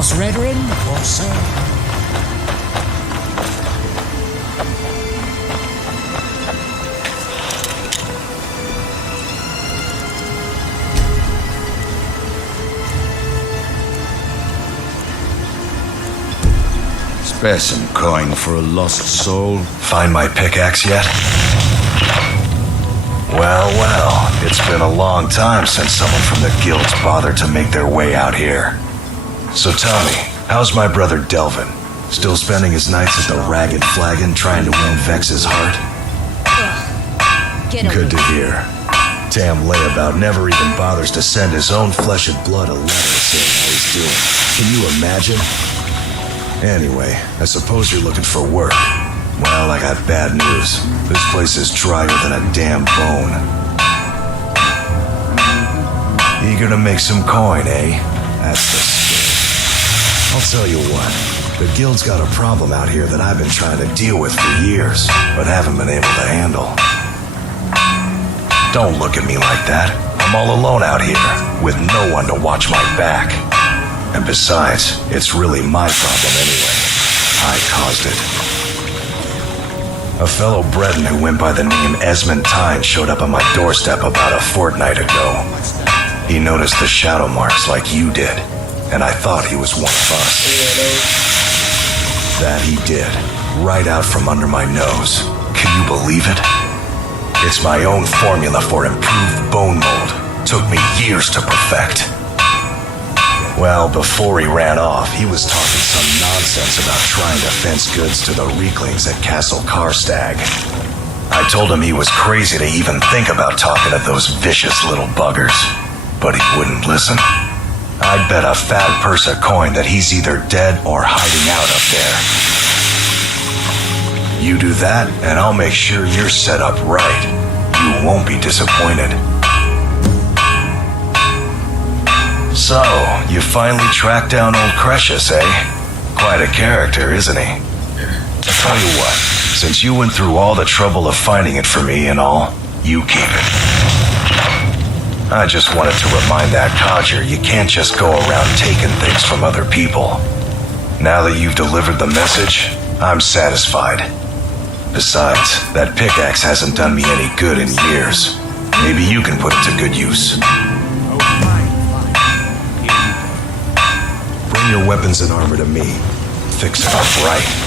House Redoran, or so. Spare some coin for a lost soul. Find my pickaxe yet? Well, it's been a long time since someone from the guilds bothered to make their way out here. So tell me, how's my brother Delvin? Still spending his nights at the Ragged Flagon trying to win Vex's heart? Good to hear. Damn layabout never even bothers to send his own flesh and blood a letter saying how he's doing. Can you imagine? Anyway, I suppose you're looking for work. Well, I got bad news. This place is drier than a damn bone. Eager to make some coin, eh? That's the spirit. I'll tell you what. The guild's got a problem out here that I've been trying to deal with for years, but haven't been able to handle. Don't look at me like that. I'm all alone out here, with no one to watch my back. And besides, it's really my problem anyway. I caused it. A fellow Breton who went by the name Esmond Tyne showed up on my doorstep about a fortnight ago. He noticed the shadow marks like you did, and I thought he was one of us. That he did, right out from under my nose. Can you believe it? It's my own formula for improved bone mold. Took me years to perfect. Well, before he ran off, he was talking some nonsense about trying to fence goods to the Reeklings at Castle Karstag. I told him he was crazy to even think about talking to those vicious little buggers, but he wouldn't listen. I'd bet a fat purse of coin that he's either dead or hiding out up there. You do that, and I'll make sure you're set up right. You won't be disappointed. So, you finally tracked down old Cretius, eh? Quite a character, isn't he? I'll tell you what, since you went through all the trouble of finding it for me and all, you keep it. I just wanted to remind that codger you can't just go around taking things from other people. Now that you've delivered the message, I'm satisfied. Besides, that pickaxe hasn't done me any good in years. Maybe you can put it to good use. Your weapons and armor to me. Fix it up right.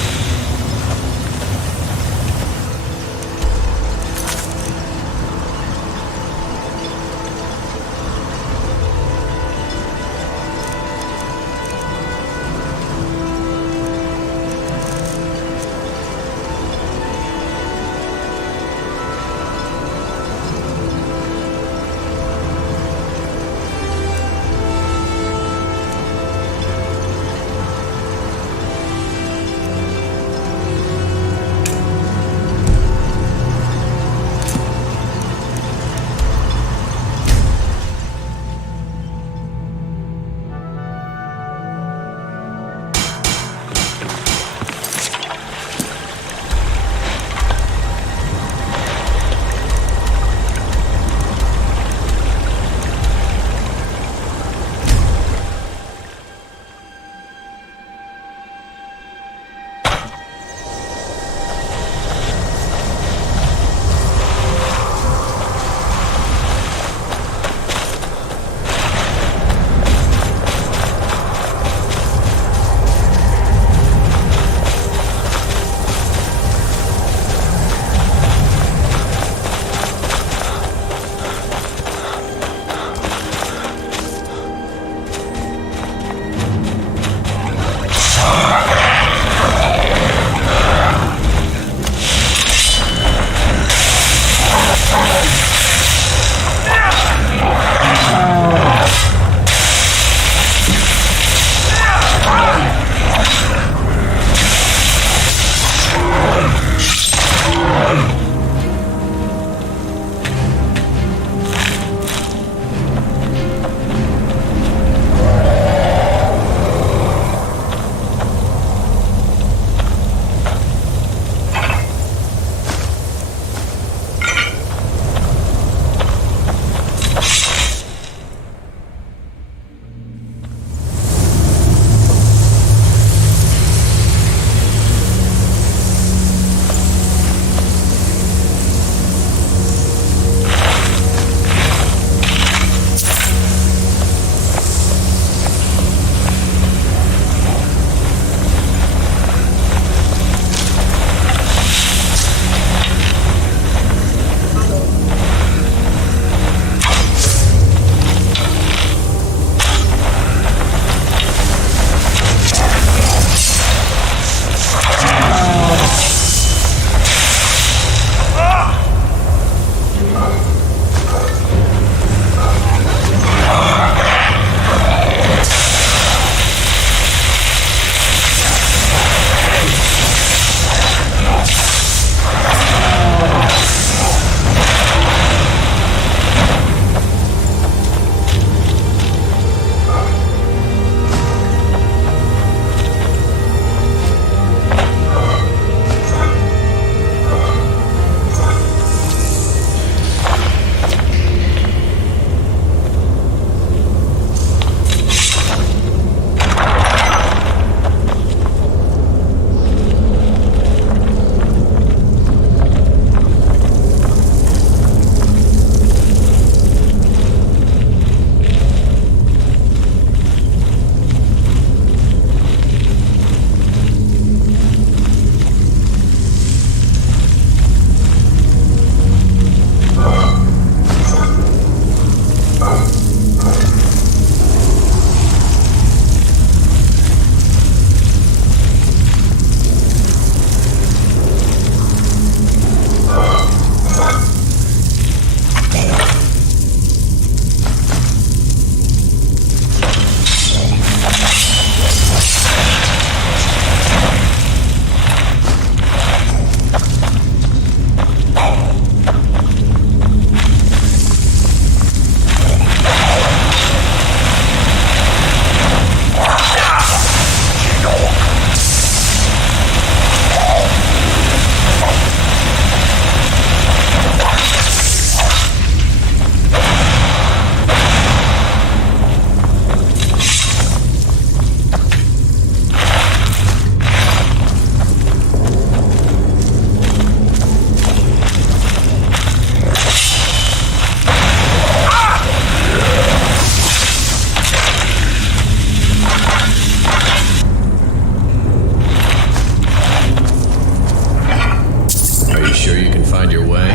find your way?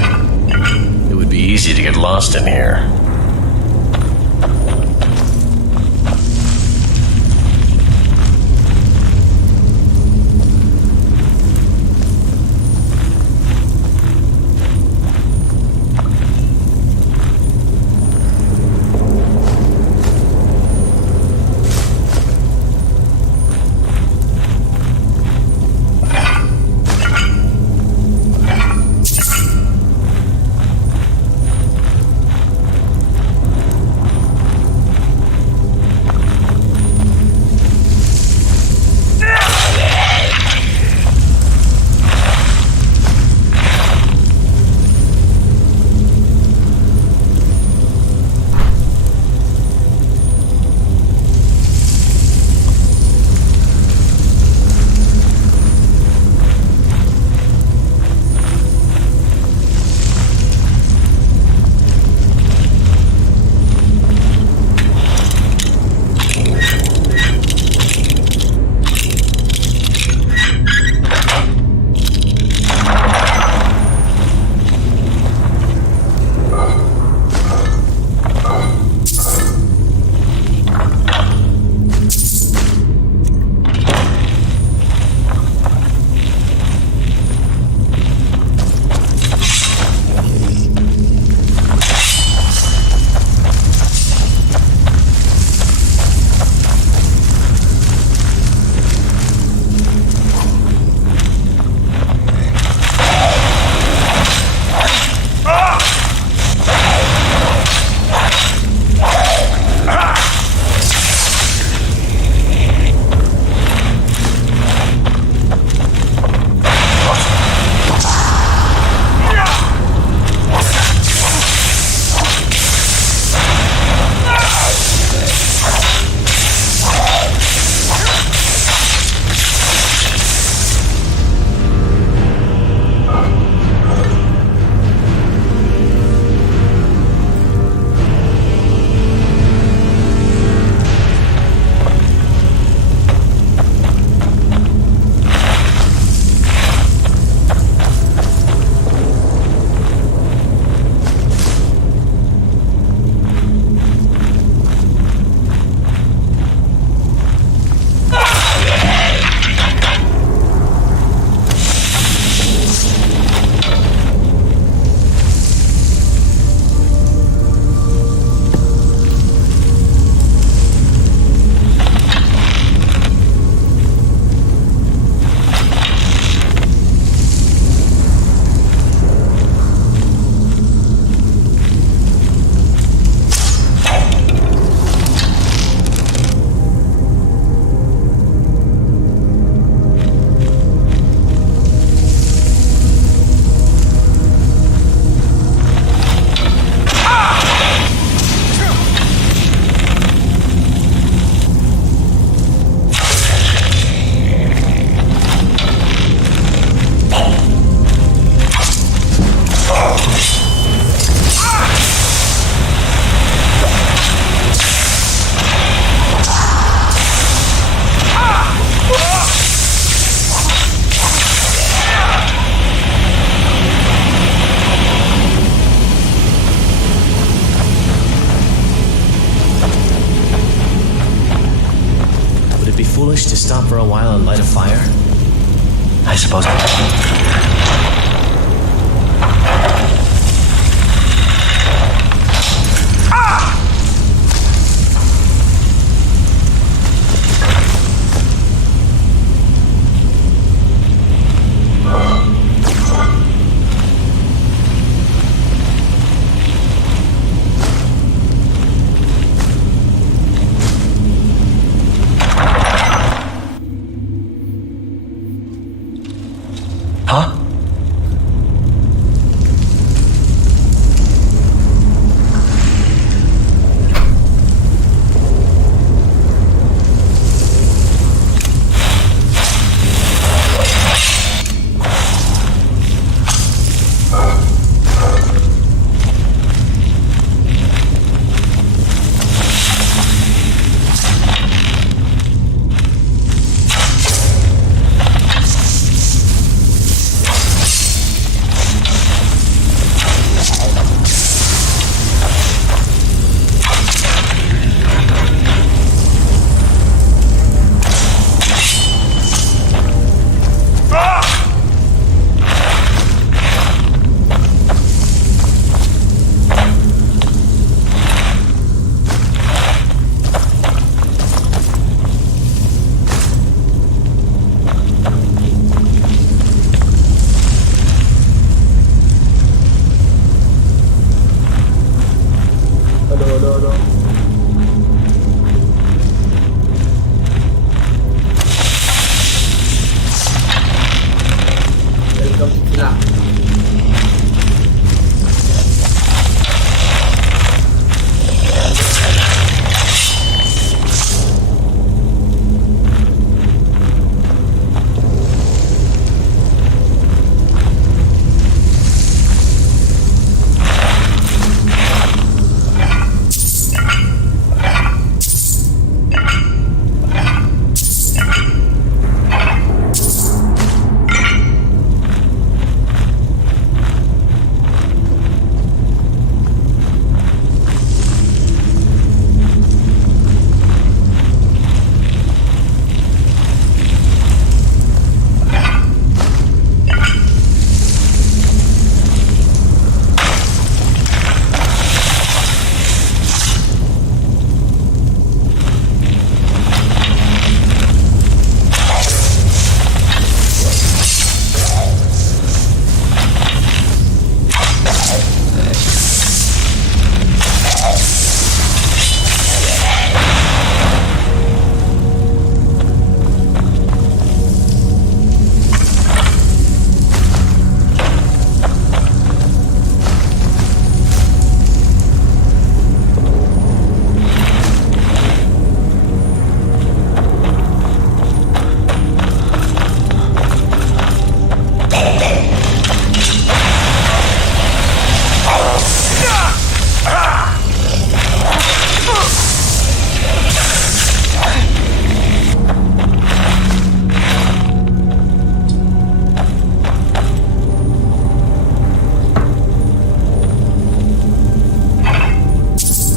It would be easy to get lost in here. Foolish to stop for a while and light a fire? I suppose. Huh?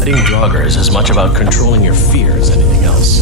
Studying Draugr is as much about controlling your fear as anything else.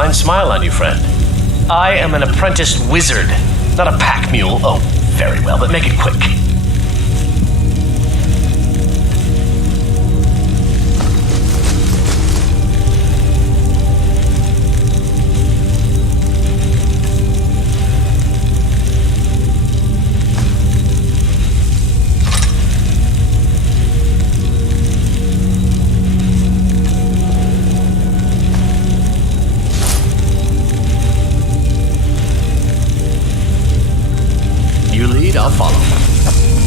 fine smile on you, friend. I am an apprenticed wizard, not a pack mule. Oh, very well, but make it quick. You lead, I'll follow.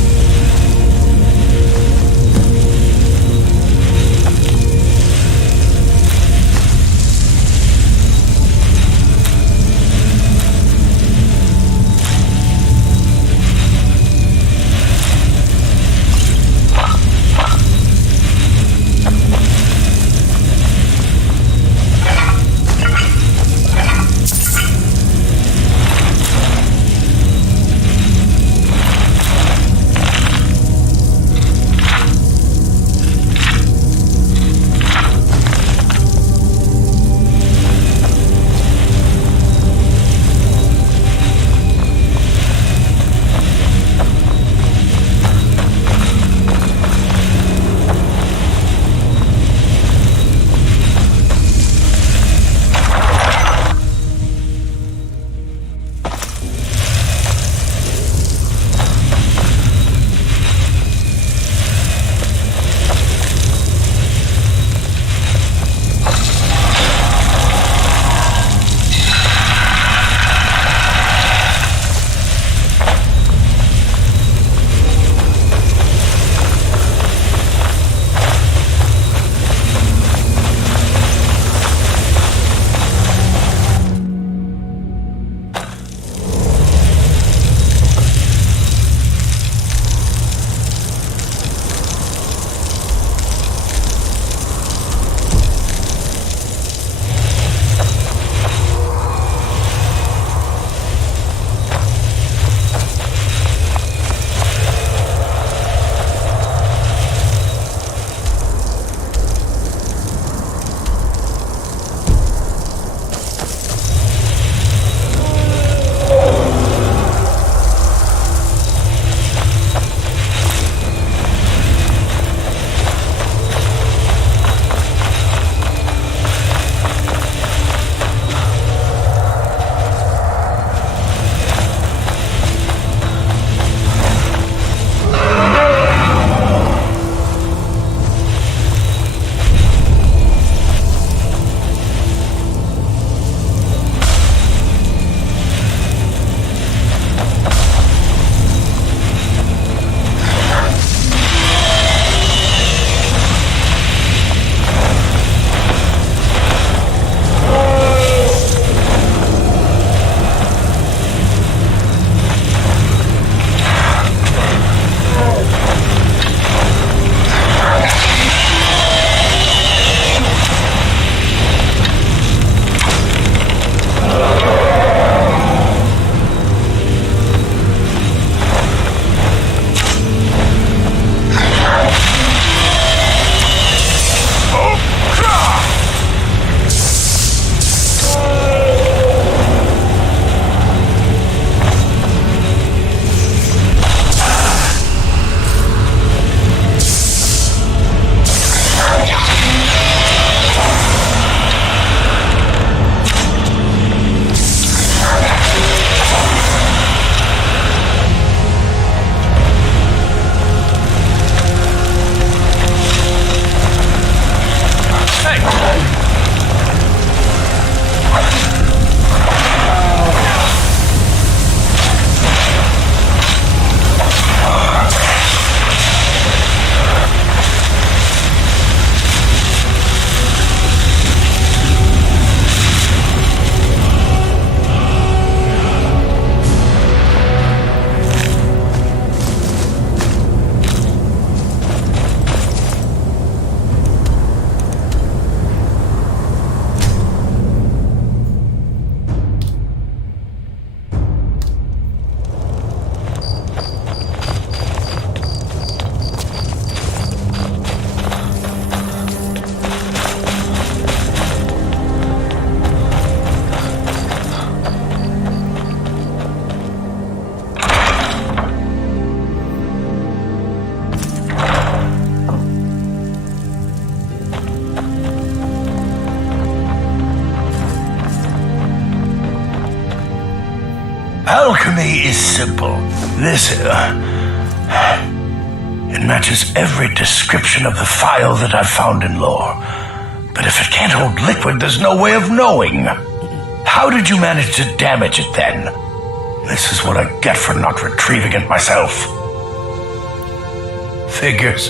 Alchemy is simple. It matches every description of the file that I've found in lore. But if it can't hold liquid, there's no way of knowing. How did you manage to damage it then? This is what I get for not retrieving it myself. Figures.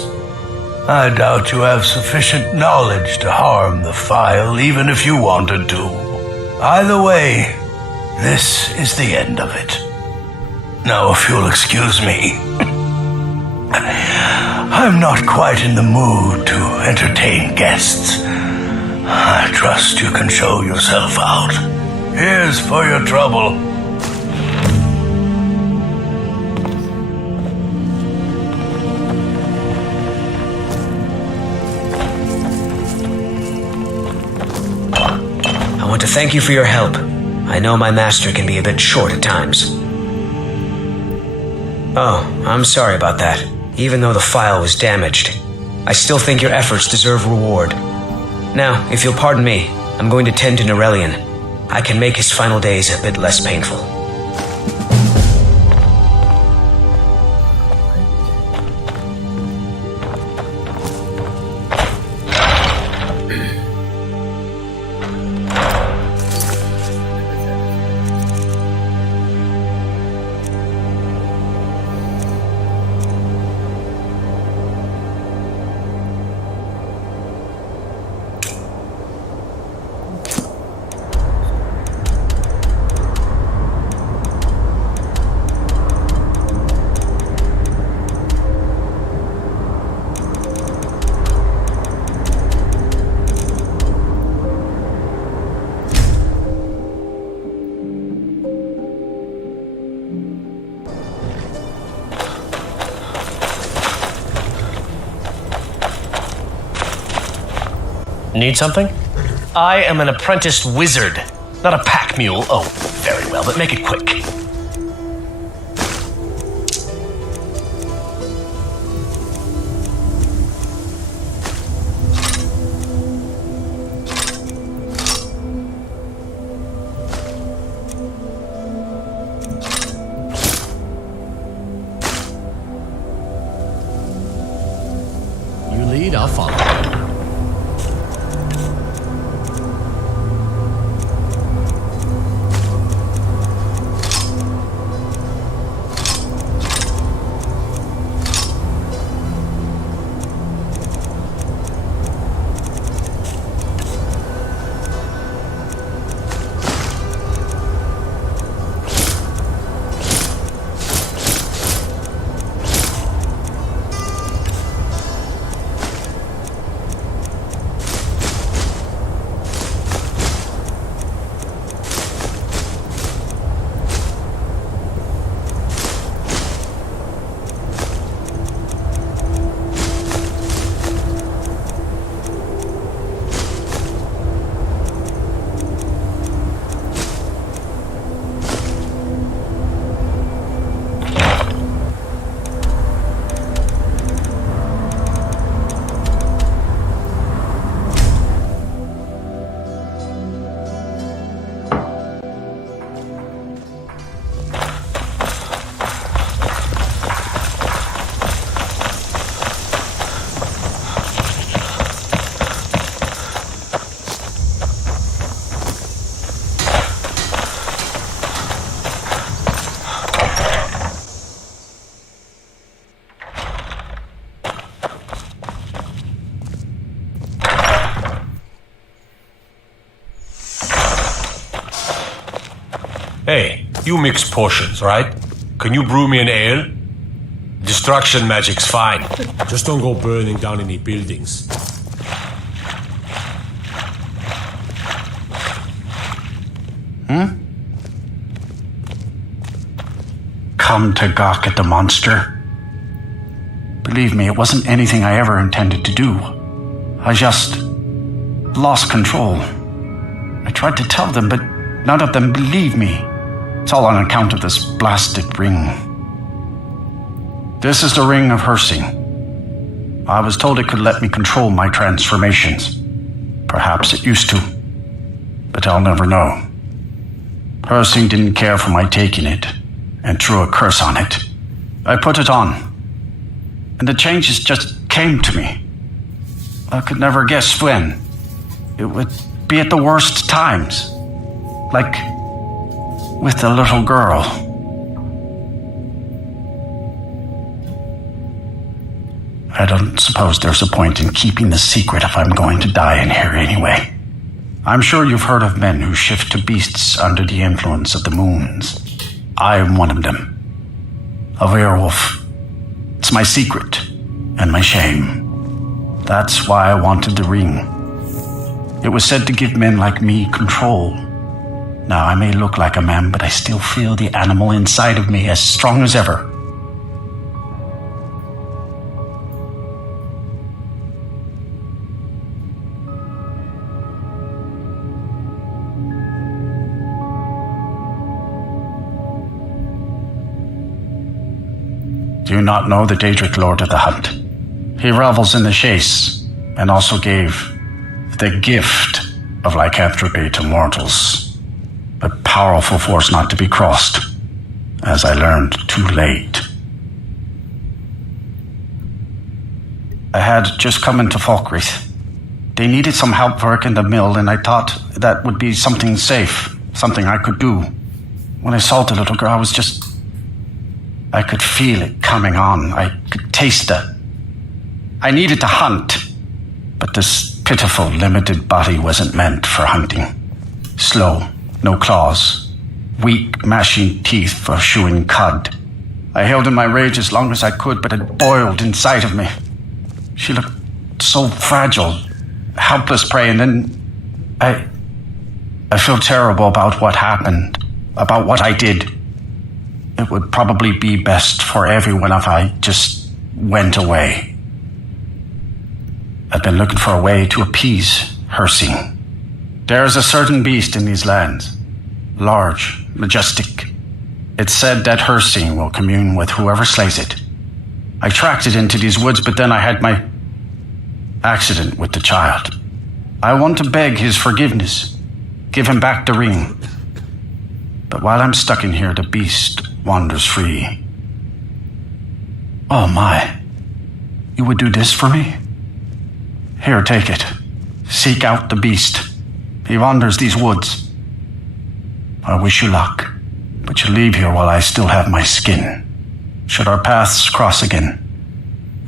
I doubt you have sufficient knowledge to harm the file, even if you wanted to. Either way, this is the end of it. Now, if you'll excuse me, I'm not quite in the mood to entertain guests. I trust you can show yourself out. Here's for your trouble. I want to thank you for your help. I know my master can be a bit short at times. Oh, I'm sorry about that. Even though the file was damaged, I still think your efforts deserve reward. Now, if you'll pardon me, I'm going to tend to Norellian. I can make his final days a bit less painful. Need something? I am an apprenticed wizard, not a pack mule. Oh, very well, but make it quick. You lead, I'll follow. Hey, you mix potions, right? Can you brew me an ale? Destruction magic's fine. Just don't go burning down any buildings. Come to gawk at the monster. Believe me, it wasn't anything I ever intended to do. I just lost control. I tried to tell them, but none of them believed me. It's all on account of this blasted ring. This is the Ring of Hersing. I was told it could let me control my transformations. Perhaps it used to, but I'll never know. Hersing didn't care for my taking it and threw a curse on it. I put it on, and the changes just came to me. I could never guess when. It would be at the worst times, like with the little girl. I don't suppose there's a point in keeping the secret if I'm going to die in here anyway. I'm sure you've heard of men who shift to beasts under the influence of the moons. I'm one of them. A werewolf. It's my secret and my shame. That's why I wanted the ring. It was said to give men like me control. Now, I may look like a man, but I still feel the animal inside of me as strong as ever. Do you not know the Daedric Lord of the Hunt? He revels in the chase, and also gave the gift of lycanthropy to mortals. A powerful force not to be crossed, as I learned too late. I had just come into Falkreath. They needed some help working the mill, and I thought that would be something safe, something I could do. When I saw the little girl, I could feel it coming on. I could taste it. I needed to hunt, but this pitiful, limited body wasn't meant for hunting. Slow, no claws, weak, mashing teeth for chewing cud. I held in my rage as long as I could, but it boiled inside of me. She looked so fragile, helpless prey, and then I feel terrible about what happened, about what I did. It would probably be best for everyone if I just went away. I've been looking for a way to appease Hersing. There's a certain beast in these lands, large, majestic. It's said that Hersing will commune with whoever slays it. I tracked it into these woods, but then I had my accident with the child. I want to beg his forgiveness, give him back the ring. But while I'm stuck in here, the beast wanders free. Oh my, you would do this for me? Here, take it. Seek out the beast. He wanders these woods. I wish you luck, but you leave here while I still have my skin. Should our paths cross again,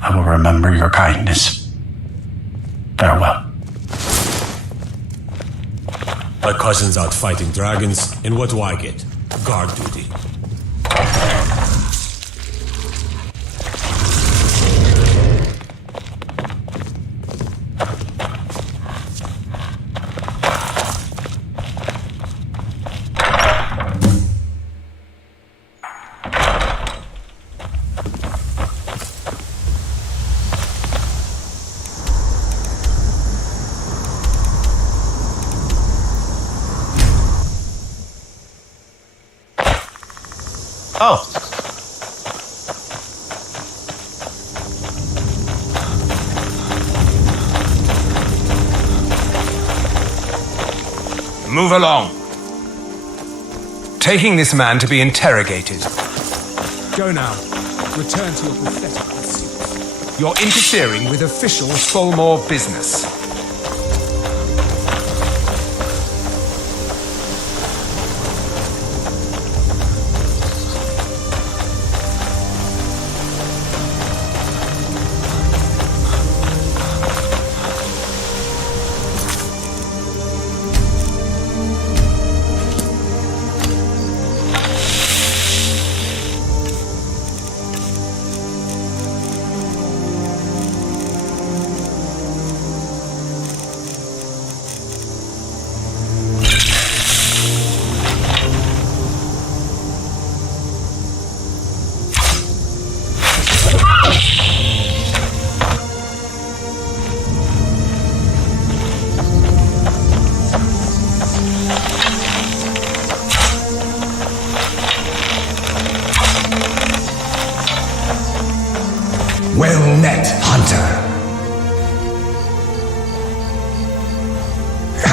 I will remember your kindness. Farewell. My cousin's out fighting dragons, and what do I get? Guard duty. Oh. Move along. Taking this man to be interrogated. Go now. Return to your pathetic pursuits. You're interfering with official Folmore business. Well met, hunter.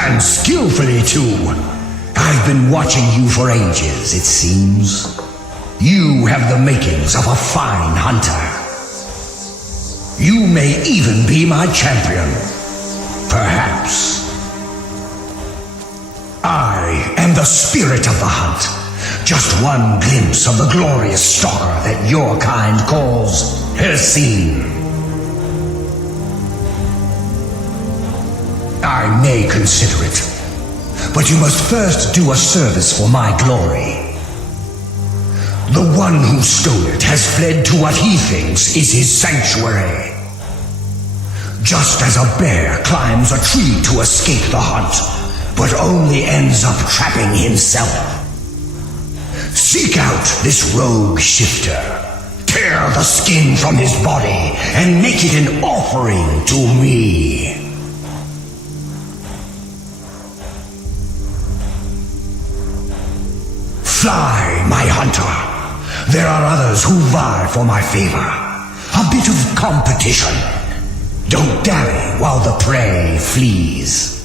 And skillfully too. I've been watching you for ages, it seems. You have the makings of a fine hunter. You may even be my champion. Perhaps. I am the spirit of the hunt. Just one glimpse of the glorious stalker that your kind calls Hercine. I may consider it, but you must first do a service for my glory. The one who stole it has fled to what he thinks is his sanctuary. Just as a bear climbs a tree to escape the hunt, but only ends up trapping himself. Seek out this rogue shifter. Tear the skin from his body and make it an offering to me. Fly, my hunter. There are others who vie for my favor. A bit of competition. Don't dally while the prey flees.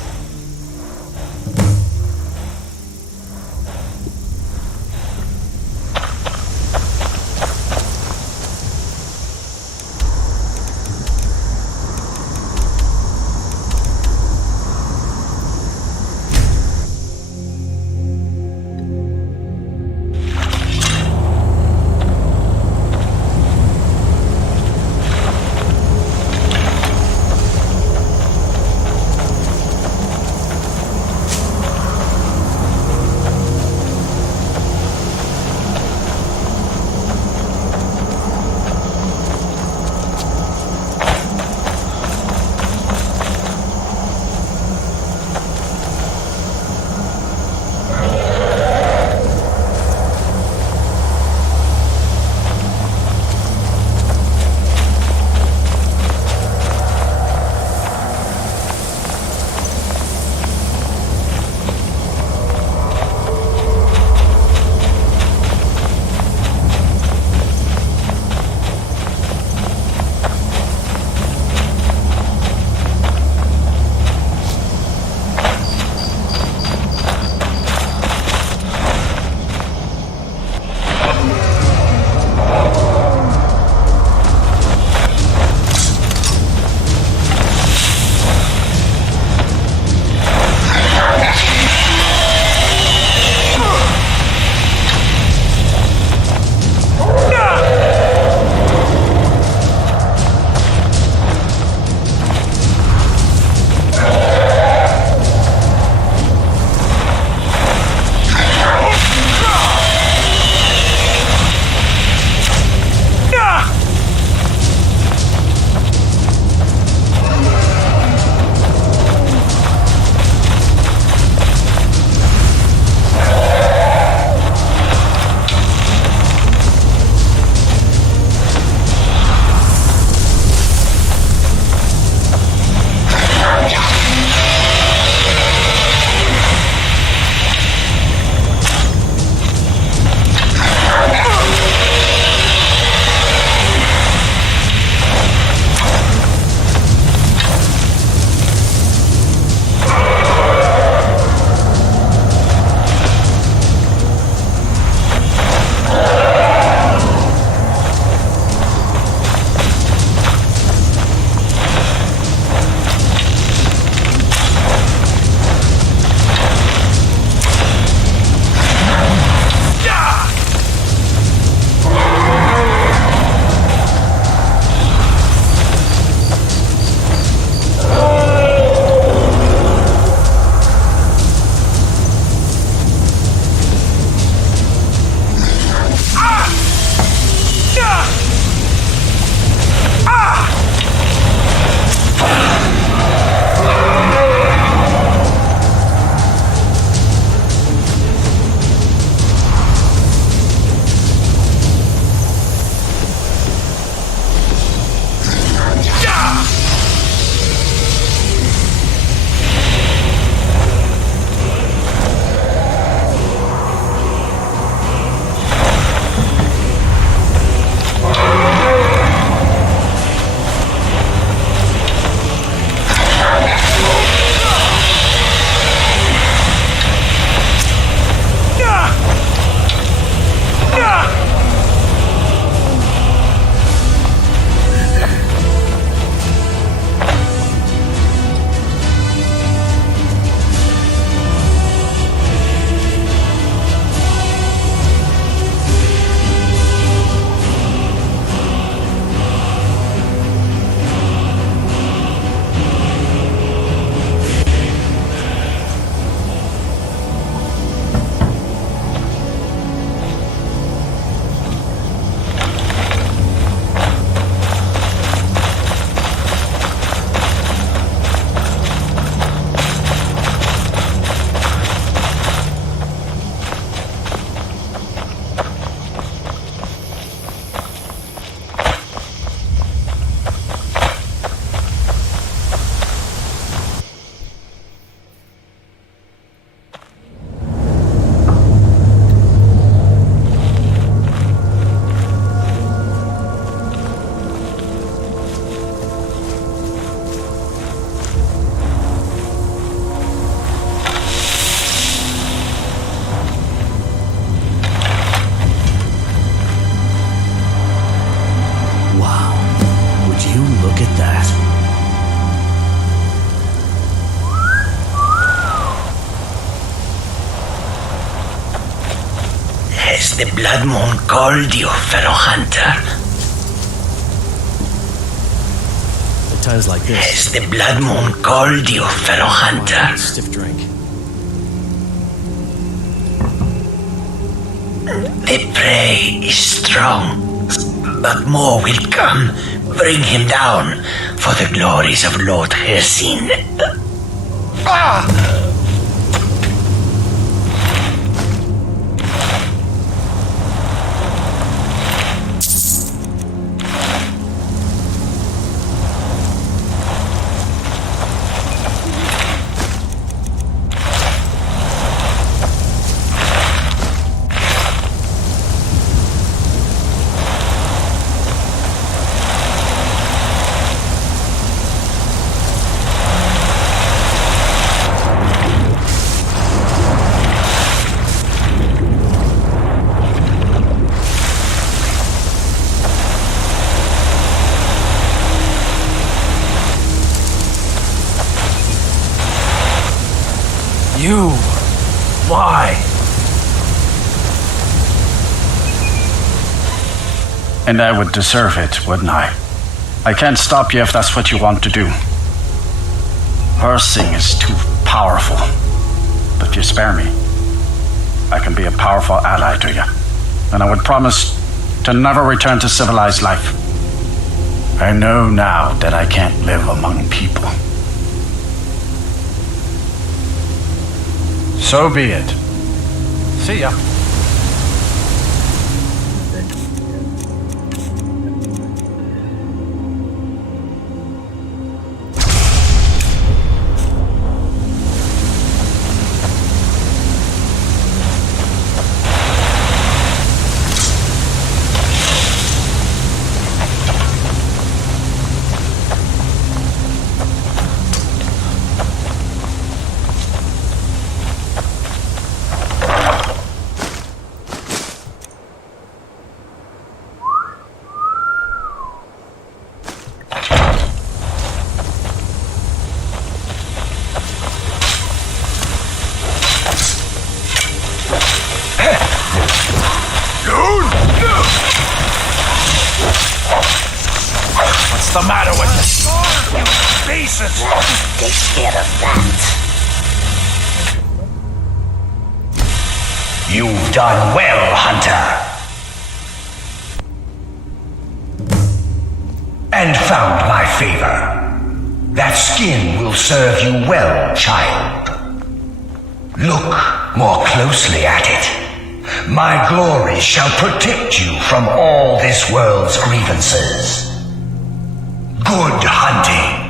the Blood Moon called you, fellow hunter? At times like this, Has the Blood Moon called you, fellow hunter? stiff drink. The prey is strong, but more will come. Bring him down for the glories of Lord Hersin. You. Why? And I would deserve it, wouldn't I? I can't stop you if that's what you want to do. Hersing is too powerful. But if you spare me, I can be a powerful ally to you. And I would promise to never return to civilized life. I know now that I can't live among people. So be it. See ya. What's the matter with you? Faces! Take care of that. You've done well, Hunter. And found my favor. That skin will serve you well, child. Look more closely at it. My glory shall protect you from all this world's grievances. Good hunting.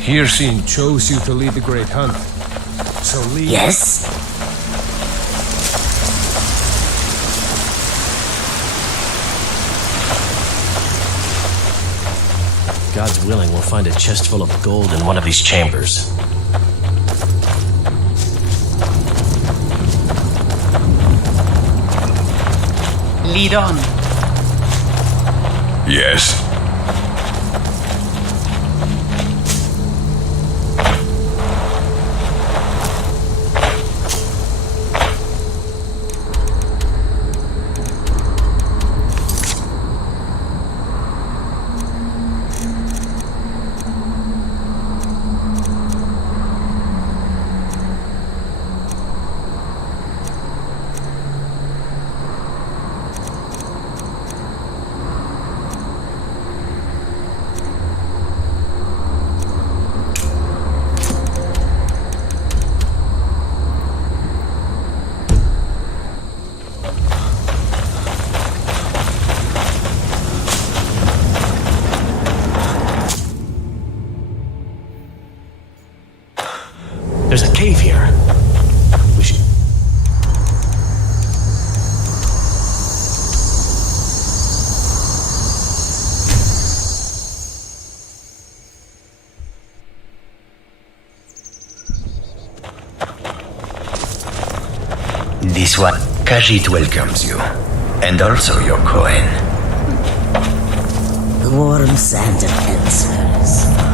Hirsin chose you to lead the great hunt. So lead. Yes? God's willing, we'll find a chest full of gold in one of these chambers. Lead on. Yes. why Khajiit welcomes you. And also your coin. The warm sand of answers.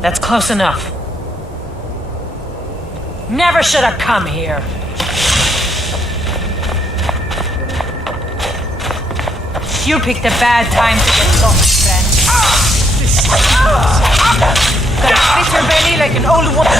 That's close enough. Never should have come here. You picked a bad time to get lost, friend. Gonna spit your belly like an old woman.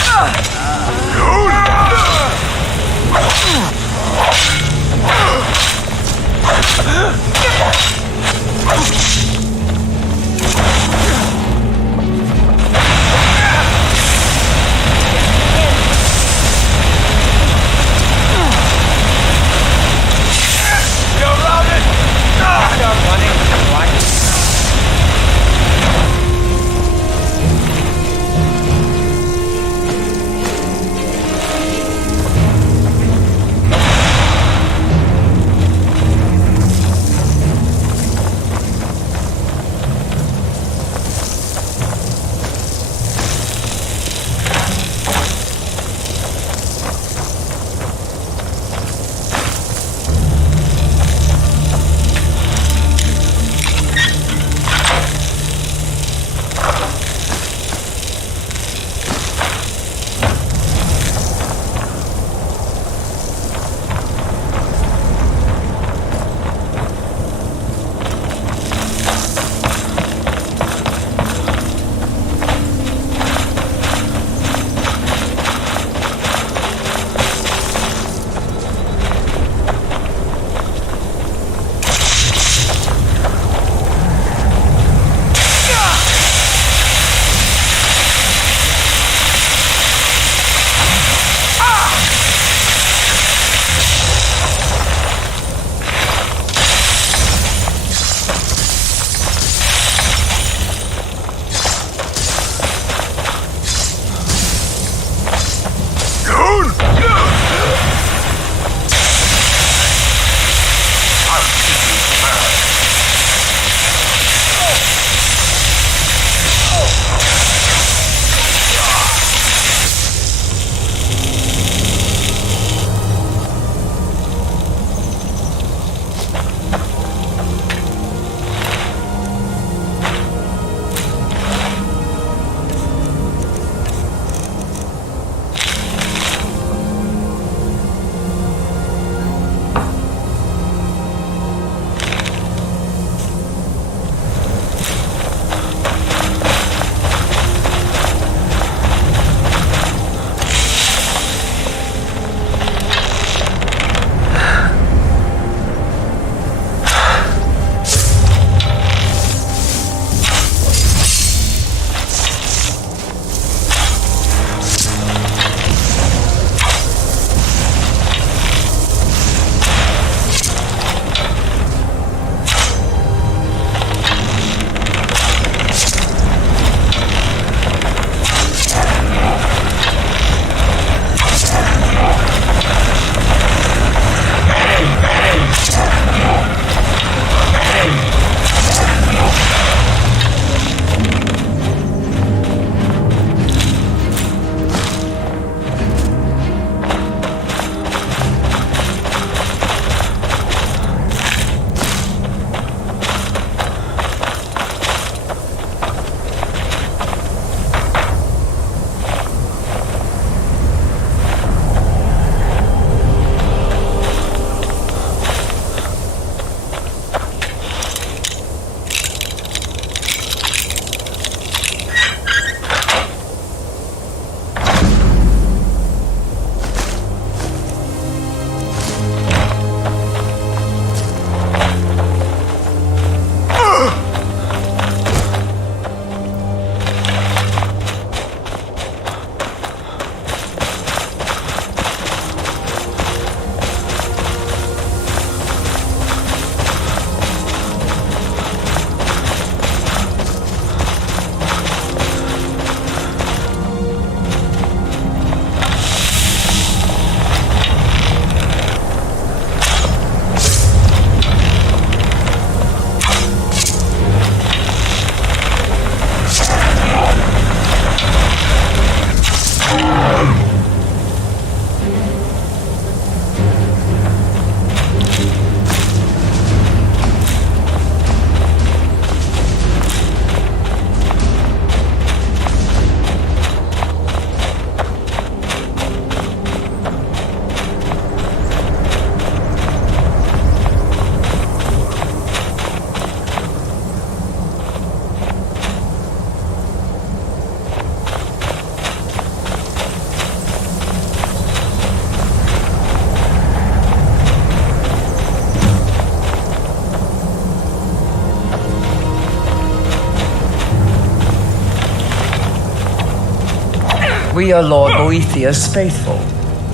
We are Lord Boethius faithful.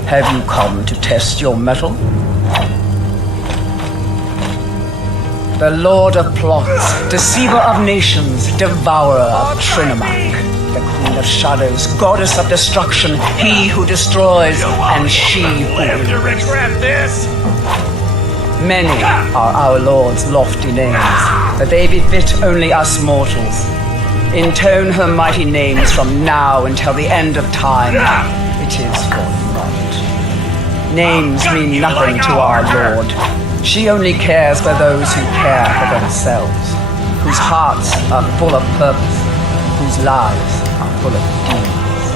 Have you come to test your mettle? The Lord of Plots, deceiver of nations, devourer of Trinamak, the Queen of Shadows, goddess of destruction, he who destroys, and she who Live to regret this! Many are our Lord's lofty names, but they befit only us mortals. Intone her mighty names from now until the end of time. It is for naught. Names mean nothing to our Lord. She only cares for those who care for themselves, whose hearts are full of purpose, whose lives are full of deeds.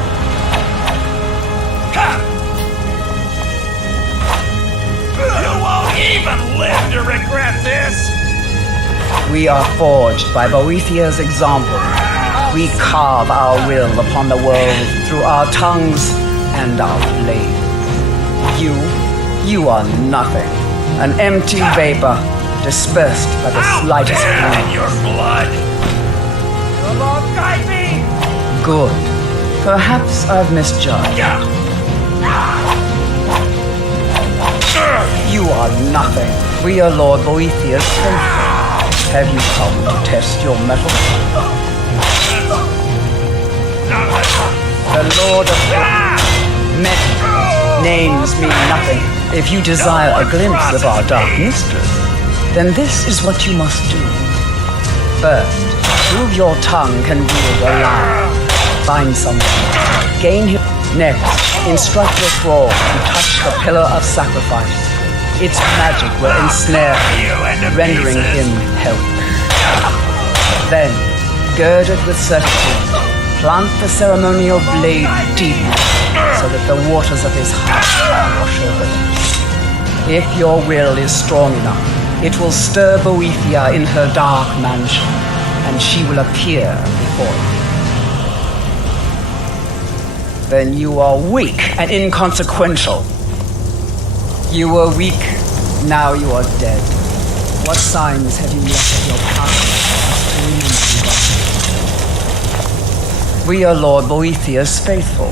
You won't even live to regret this! We are forged by Boethia's example. We carve our will upon the world through our tongues and our blade. You are nothing. An empty vapor, dispersed by the slightest in breeze. your blood! Come on, guide me! Good. Perhaps I've misjudged. You are nothing. We are Lord Boethius faithful. Have you come to test your mettle? The Lord of Metal. Names mean nothing. If you desire a glimpse of our dark mistress, then this is what you must do. First, prove your tongue can wield a lie. Find someone. Gain him. Next, instruct your thrall to touch the pillar of sacrifice. Its magic will ensnare him, rendering him helpless. Then, girded with certitude, plant the ceremonial blade deeply so that the waters of his heart wash over him. If your will is strong enough, it will stir Boethia in her dark mansion, and she will appear before you. Then you are weak and inconsequential. You were weak, now you are dead. What signs have you left of your past to remember you? We are Lord Boethius faithful.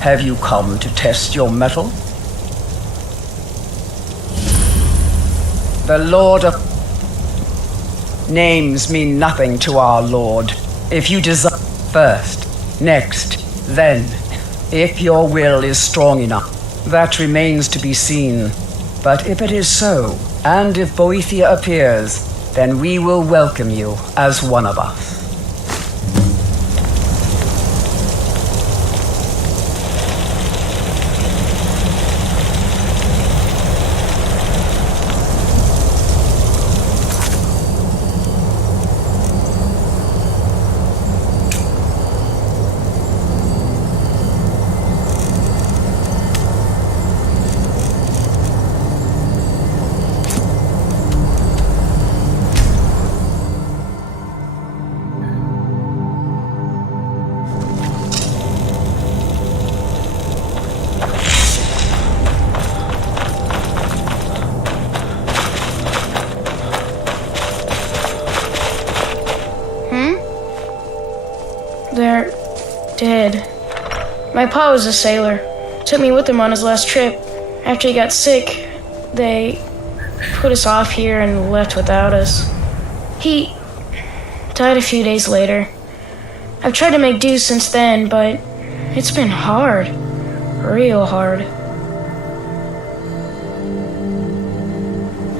Have you come to test your mettle? The Lord of Names mean nothing to our Lord. If you desire first, next, then, if your will is strong enough, that remains to be seen. But if it is so, and if Boethia appears, then we will welcome you as one of us. They're dead. My pa was a sailor. Took me with him on his last trip. After he got sick, they put us off here and left without us. He died a few days later. I've tried to make do since then, but it's been hard. Real hard.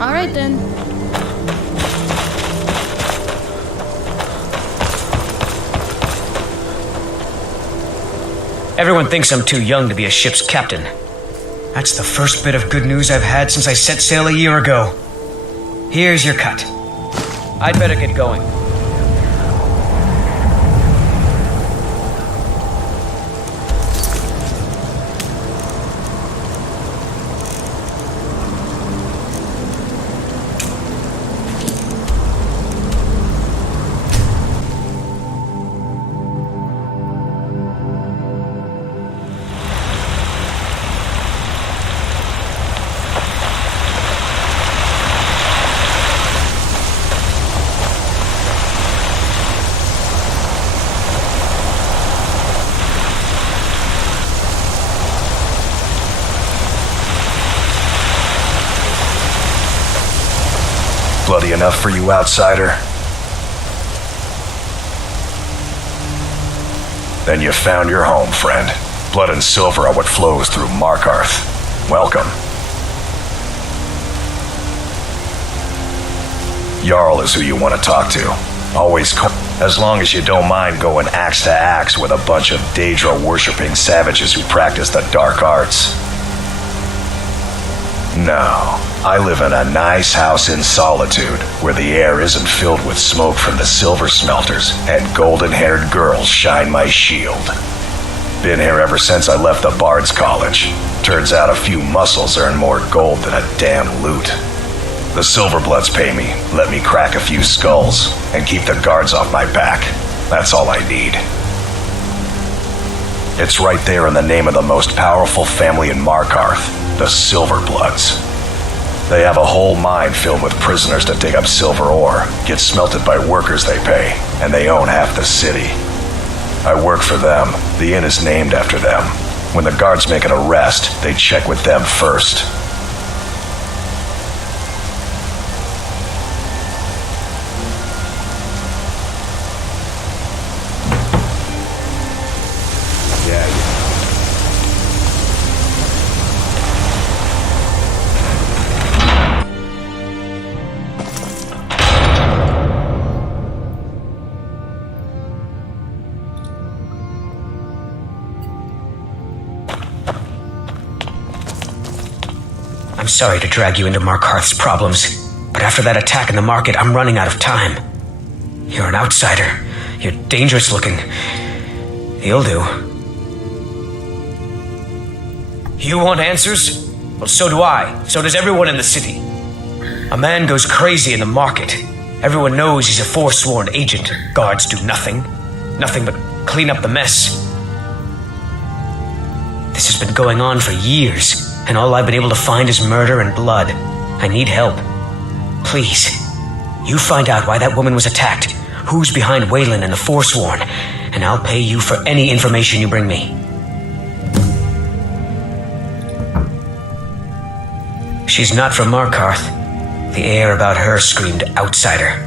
All right then. Everyone thinks I'm too young to be a ship's captain. That's the first bit of good news I've had since I set sail a year ago. Here's your cut. I'd better get going. Bloody enough for you, outsider? Then you found your home, friend. Blood and silver are what flows through Markarth. Welcome. Jarl is who you want to talk to. Always as long as you don't mind going axe to axe with a bunch of Daedra-worshipping savages who practice the dark arts. No, I live in a nice house in solitude, where the air isn't filled with smoke from the silver smelters, and golden-haired girls shine my shield. Been here ever since I left the Bard's College. Turns out a few muscles earn more gold than a damn loot. The Silverbloods pay me, let me crack a few skulls, and keep the guards off my back. That's all I need. It's right there in the name of the most powerful family in Markarth, the Silverbloods. They have a whole mine filled with prisoners to dig up silver ore, get smelted by workers they pay, and they own half the city. I work for them. The inn is named after them. When the guards make an arrest, they check with them first. I'm sorry to drag you into Markarth's problems, but after that attack in the market, I'm running out of time. You're an outsider. You're dangerous looking. You'll do. You want answers? Well, so do I. So does everyone in the city. A man goes crazy in the market. Everyone knows he's a forsworn agent. Guards do nothing. Nothing but clean up the mess. This has been going on for years, and all I've been able to find is murder and blood. I need help. Please, you find out why that woman was attacked, who's behind Waylon and the Forsworn, and I'll pay you for any information you bring me. She's not from Markarth. The air about her screamed outsider.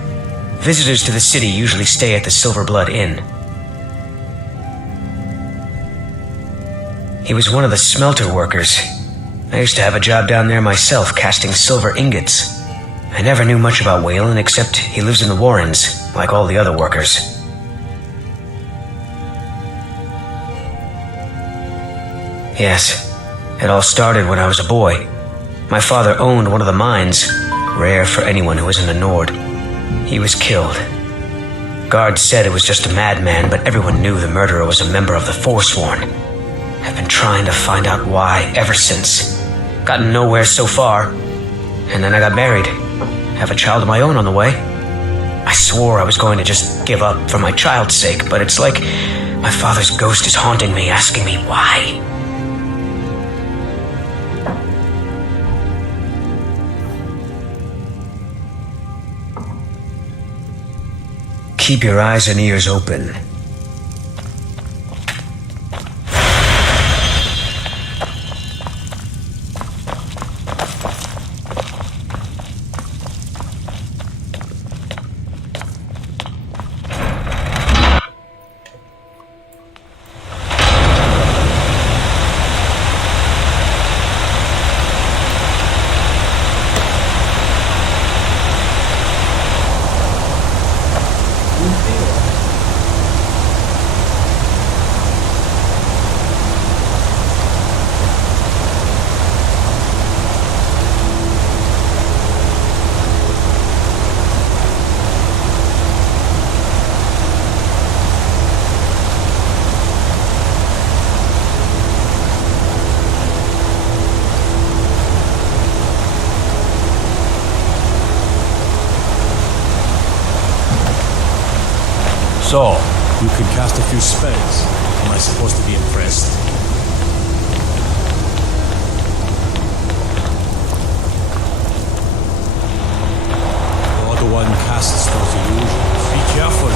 Visitors to the city usually stay at the Silverblood Inn. He was one of the smelter workers. I used to have a job down there myself, casting silver ingots. I never knew much about Waylon, except he lives in the Warrens, like all the other workers. Yes, it all started when I was a boy. My father owned one of the mines, rare for anyone who isn't a Nord. He was killed. Guards said it was just a madman, but everyone knew the murderer was a member of the Forsworn. I've been trying to find out why ever since. Gotten nowhere so far. And then I got married. Have a child of my own on the way. I swore I was going to just give up for my child's sake, but it's like my father's ghost is haunting me, asking me why. Keep your eyes and ears open. So, you can cast a few spells. Am I supposed to be impressed? You're the one casts those illusions. Be careful.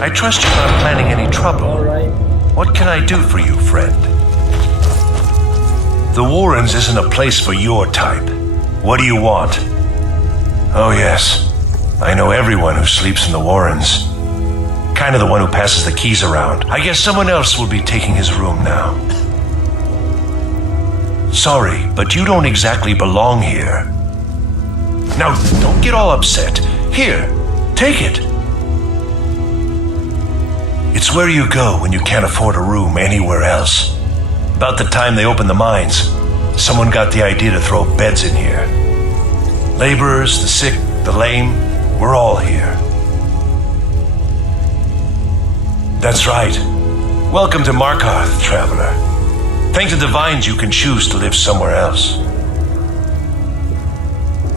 I trust you're not planning any trouble. What can I do for you, friend? The Warrens isn't a place for your type. What do you want? Oh, yes. I know everyone who sleeps in the Warrens. Kind of the one who passes the keys around. I guess someone else will be taking his room now. Sorry, but you don't exactly belong here. Now, don't get all upset. Here, take it. It's where you go when you can't afford a room anywhere else. About the time they opened the mines, someone got the idea to throw beds in here. Laborers, the sick, the lame, we're all here. That's right. Welcome to Markarth, traveler. Thank the divines you can choose to live somewhere else.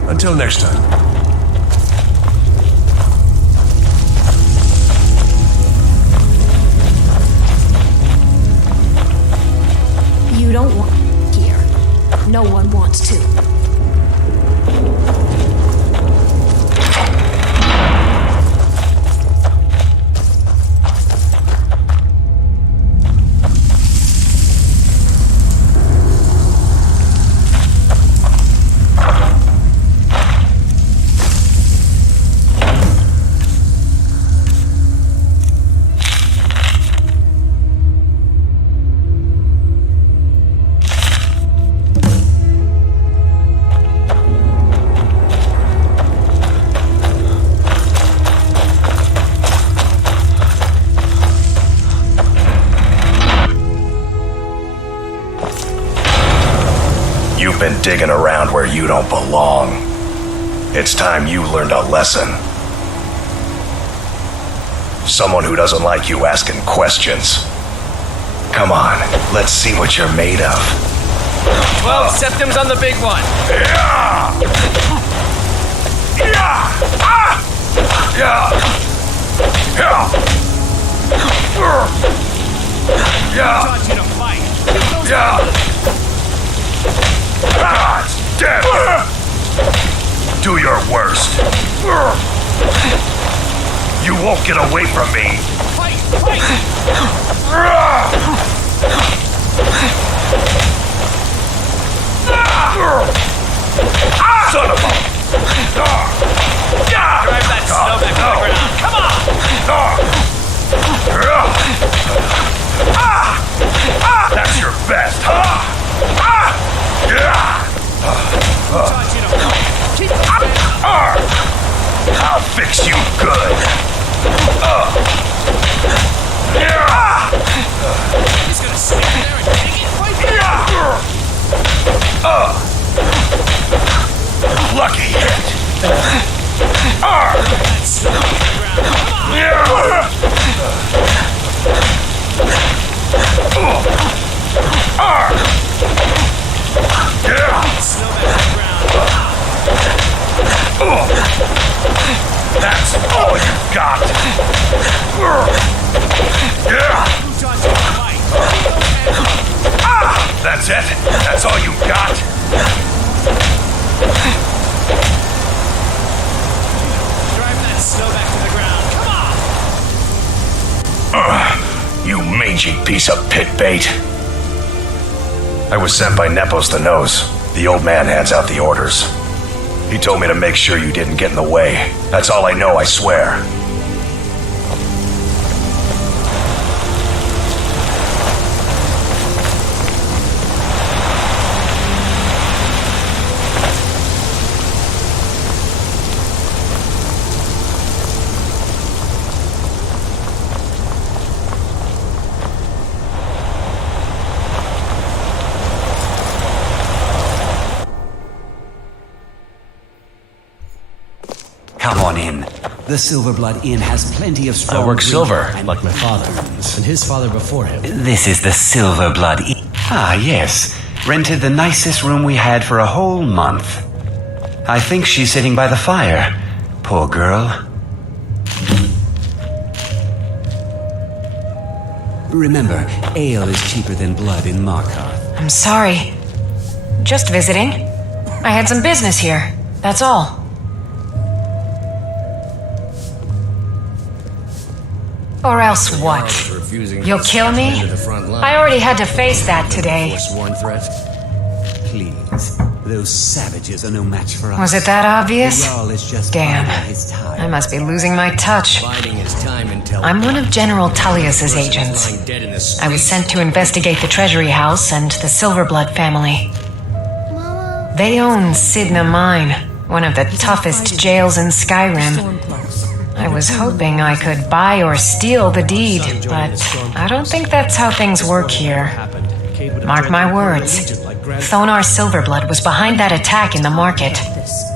Until next time. You don't want here. No one wants to. You've been digging around where you don't belong. It's time you learned a lesson. Someone who doesn't like you asking questions. Come on, let's see what you're made of. 12 septims on the big one. Yeah! Yeah! Ah! Yeah! Yeah! Yeah! Taught you to fight. Yeah! Ah, it's dead! Do your worst. You won't get away from me. Fight! Fight! Son of a... Drive that snow back to the ground. Come on! That's your best, huh? Taught you to fight. I'll fix you good. He's gonna stand there and take it. Fight! Lucky hit. That snow back to the ground. Snow back to the ground. That's all you got. Who taught you to fight? That's it? That's all you got? Drive that snow back to the ground. Come on! You mangy piece of pit bait. I was sent by Nepos the Nose. The old man hands out the orders. He told me to make sure you didn't get in the way. That's all I know, I swear. Come on in. The Silverblood Inn has plenty of strong... I work drink silver, and- like my father, and his father before him. This is the Silverblood Inn. Ah, yes. Rented the nicest room we had for a whole month. I think she's sitting by the fire. Poor girl. Remember, ale is cheaper than blood in Markarth. I'm sorry. Just visiting. I had some business here. That's all. Or else what? You'll kill me? I already had to face that today. Sworn threat. Please, those savages are no match for us. Was it that obvious? The Jarl is just Damn. biding his time. I must be losing my touch. Biding his time until I'm one of General Tullius's agents. I was sent to investigate the Treasury House and the Silverblood family. They own Sidna Mine, one of the toughest jails in Skyrim. I was hoping I could buy or steal the deed, but I don't think that's how things work here. Mark my words. Thonar Silverblood was behind that attack in the market.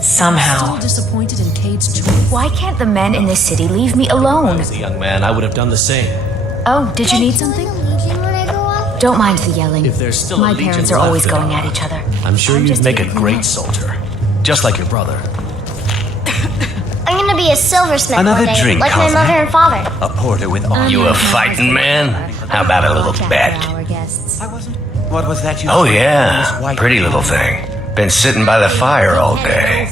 Somehow. Disappointed in Cade's choice. Why can't the men in this city leave me alone? As a young man, I would have done the same. Oh, did you need something? Don't mind the yelling. If there's still a My legion parents are left always in going our- at each other. I'm sure you'd just make a here great now. soldier. Just like your brother. I'm gonna be a silversmith Another one day, drink, like my Cosmo? mother and father. A porter with all You a fighting man? How about a little bet? What was that you Oh said? yeah, White pretty little thing. Been sitting by the fire all day.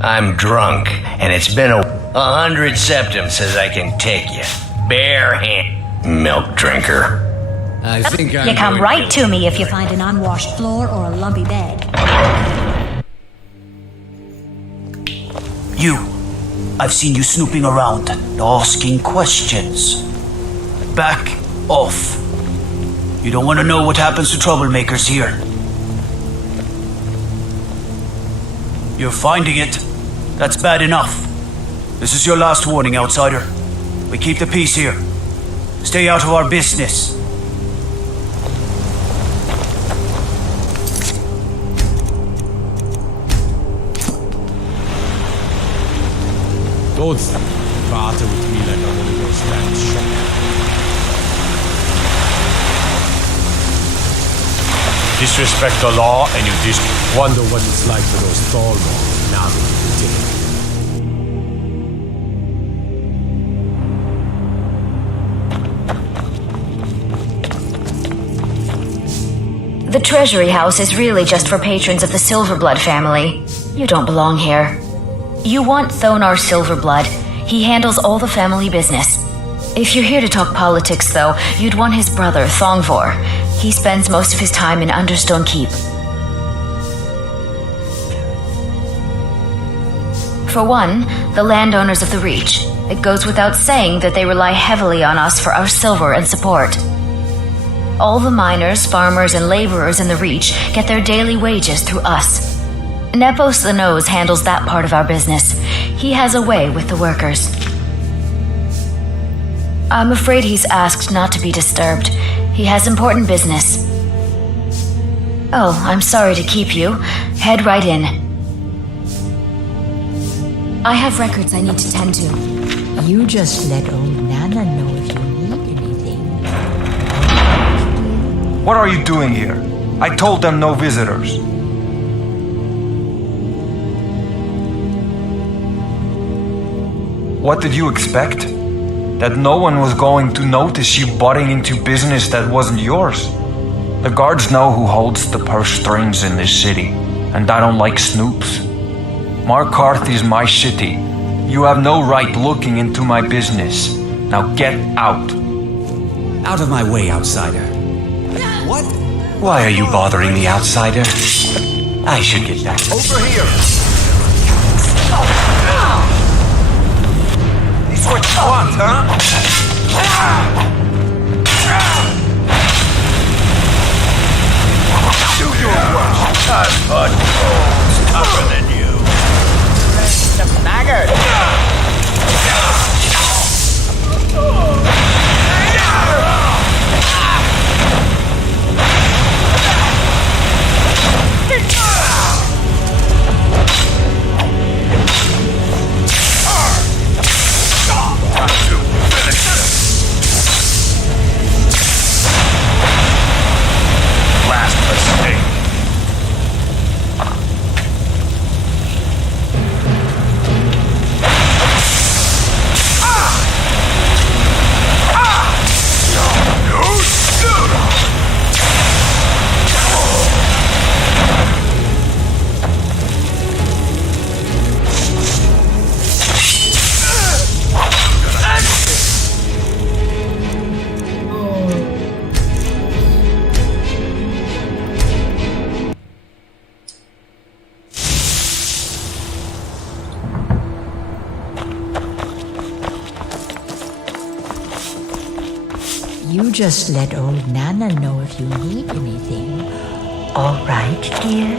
I'm drunk, and it's been 100 septums since I can take you. Bare hand. Milk drinker. I think You come right to me if you find an unwashed floor or a lumpy bed. You. I've seen you snooping around, asking questions. Back off. You don't want to know what happens to troublemakers here. You're finding it. That's bad enough. This is your last warning, outsider. We keep the peace here. Stay out of our business. Don't barter with me like I'm one of those fat shop. Disrespect the law and you wonder what it's like for those Thalmor now that The Treasury House is really just for patrons of the Silverblood family. You don't belong here. You want Thonar Silverblood. He handles all the family business. If you're here to talk politics, though, you'd want his brother, Thongvor. He spends most of his time in Understone Keep. For one, the landowners of the Reach. It goes without saying that they rely heavily on us for our silver and support. All the miners, farmers, and laborers in the Reach get their daily wages through us. Nepos the Nose handles that part of our business. He has a way with the workers. I'm afraid he's asked not to be disturbed. He has important business. Oh, I'm sorry to keep you. Head right in. I have records I need to tend to. You just let old Nana know if you need anything. What are you doing here? I told them no visitors. What did you expect? That no one was going to notice you butting into business that wasn't yours? The guards know who holds the purse strings in this city, and I don't like snoops. Markarth is my city. You have no right looking into my business. Now get out. Out of my way, outsider. What? Why are you bothering the outsider? I should get back. Over here! It's what you want, huh? Do your work! I've fought foes tougher than you. The maggot! Last mistake. You just let old Nana know if you need anything. All right, dear?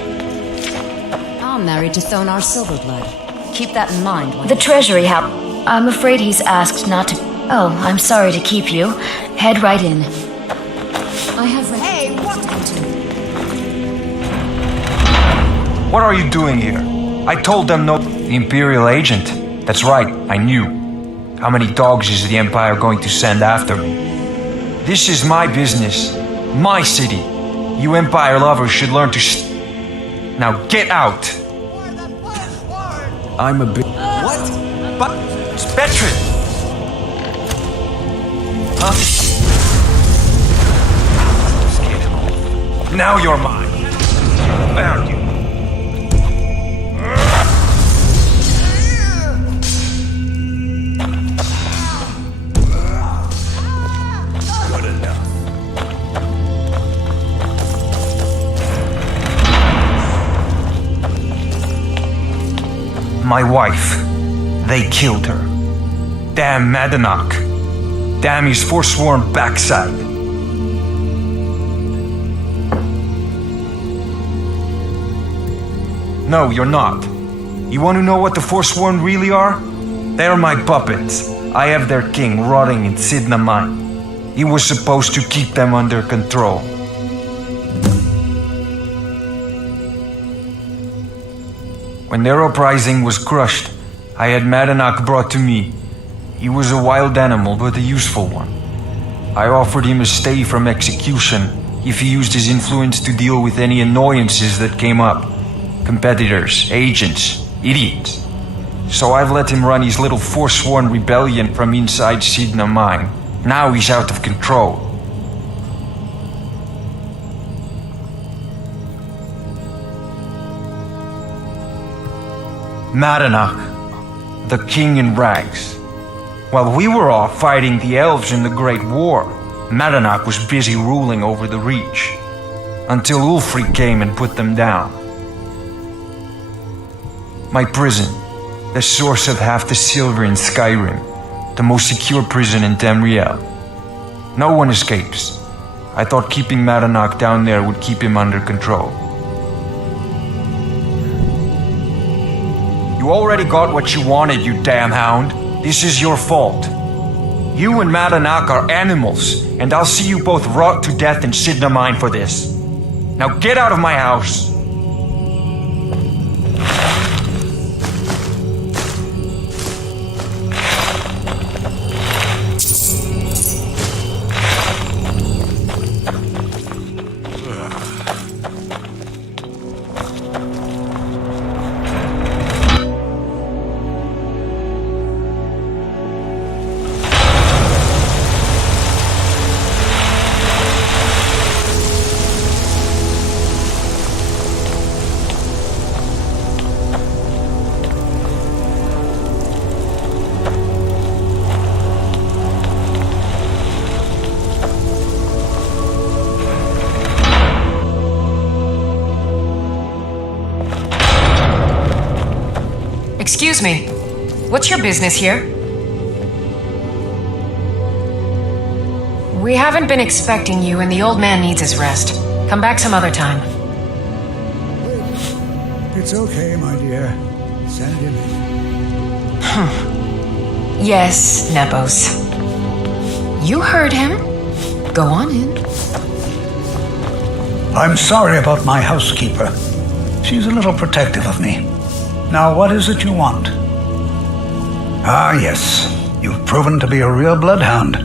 I'm married to Thonar Silverblood. Keep that in mind. The treasury house. I'm afraid he's asked not to. Oh, I'm sorry to keep you. Head right in. I have. Hey, what? What are you doing here? I told them no. The Imperial agent. That's right, I knew. How many dogs is the Empire going to send after me? This is my business. My city. You Empire lovers should learn to Now get out! I'm a bit. What? But it's Betrin! Huh? Scared him off. Now you're mine. Found you. Good enough. My wife. They killed her. Damn Madanach. Damn his forsworn backside. No, you're not. You want to know what the forsworn really are? They're my puppets. I have their king rotting in Sidna Mine. He was supposed to keep them under control. When their uprising was crushed, I had Madanach brought to me. He was a wild animal, but a useful one. I offered him a stay from execution if he used his influence to deal with any annoyances that came up. Competitors, agents, idiots. So I've let him run his little forsworn rebellion from inside Sidna Mine. Now he's out of control. Madanach, the king in rags. While we were off fighting the elves in the Great War, Madanach was busy ruling over the Reach. Until Ulfric came and put them down. My prison, the source of half the silver in Skyrim, the most secure prison in Tamriel. No one escapes. I thought keeping Madanach down there would keep him under control. You already got what you wanted, you damn hound. This is your fault. You and Madanach are animals, and I'll see you both rot to death in Sidna Mine for this. Now get out of my house! Excuse me. What's your business here? We haven't been expecting you, and the old man needs his rest. Come back some other time. It's okay, my dear. Send him in. Yes, Nepos. You heard him. Go on in. I'm sorry about my housekeeper. She's a little protective of me. Now, what is it you want? Ah, yes. You've proven to be a real bloodhound.